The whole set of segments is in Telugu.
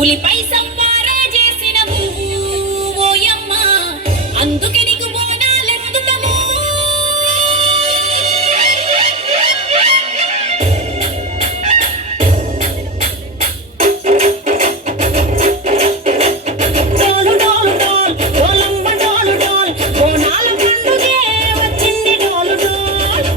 పులిపై సంపారా చేసినవు ఓయమ్మ అందుకే నీకు బోనాలెత్తుతాము డోలు డోలు డోల్ డోలమ్మ డోలు డోల్ బోనాల పండుగే వచ్చింది డోలు డోల్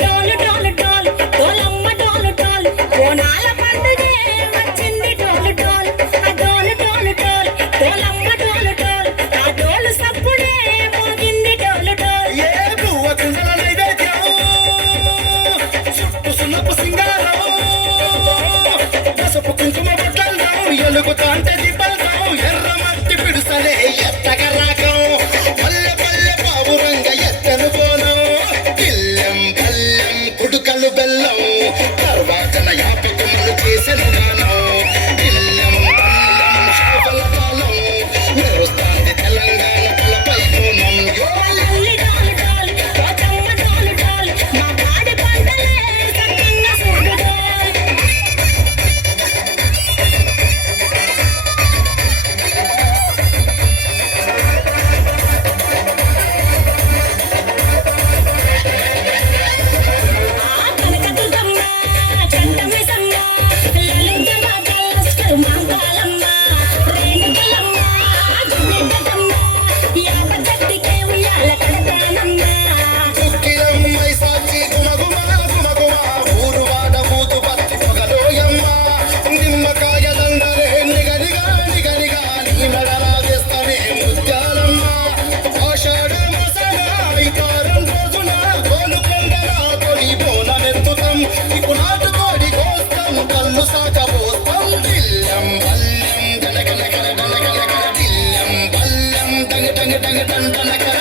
డోలు డోలు డోల్ డోలమ్మ డోలు డోల్ బోనాల పండుగే వచ్చింది డోలు డోల్ ఆ డోలు డోలు డోల్ డోలమ్మ డోలు డోల్ ఆ డోలు సప్పుడే మోగింది డోలు డోల్ ఏ పువ్వ కుండల నైవేద్యం చుట్టు సున్నపు సింగారం పసుపు కుంకుమ బట్టల్లో ఎలుగుతాంటే దీపాలతో ఎర్ర మట్టి పిడుసలే ఎత్తగ రాగం పల్లె పల్లె పావురంగ ఎత్తను బోనం పిల్లం పల్లెం కుడుకలు బెల్లం తర్వాతన యాపకములు చేసిన గానం పిల్లం పల్లెం శోభల కాలం మెరుస్తాంది తెలంగాణ తలపై బోనం డోలు డోలు డోల్ పోచమ్మ డోలు డోల్ మా పాడి పంటలే సక్కంగా సూడు డోల్ కనకదుర్గమ్మ చండమిసమ్మ లలితమ్మ కలస్కరు మంగళమ్మ రేణుకలమ్మ గుండెదమ్మ యాప చెట్టుకే ఉయ్యాల కడతానమ్మ కిరమ్మై సాచి గుమగుమ గుమగుమ ఊరువాడ మూతు పత్తి పొగలోయమ్మ నిమ్మకాయ దండలే నిగనిగా నిగనిగా నీ మెడలా వేస్తనే ముత్యాలమ్మ ఆషాఢ మాసన ఐతారం రోజున గోలుకొండల తొలి బోనమెత్తుతాం ఇపు నాటుకోడి కోస్తాం కళ్ళు సాకబోస్తాం దిల్లం బల్లం గనగన గన గన గన గన దిల్లం బల్లం డంగ డంగ డంగ డండనకర